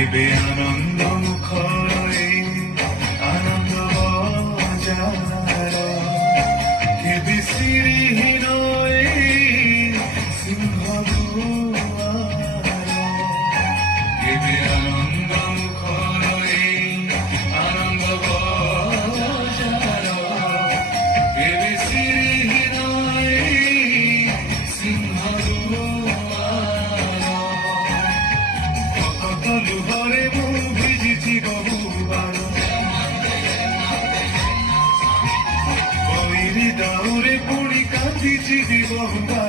কেবে আনন্দ মুখরে আনন্দ বজার কেবে শ্রীহীন সিংহ দুয়ার কেবে আনন্দ মুখরে আনন্দ বজার কেবে শ্রীহীন সিংহ লুহরে ମୁଁ ଭିଜିଛି ବହୁବାର ବହିରେ ଦାଉରେ ପୁଣି କାନ୍ଦିଛି ବହୁବାର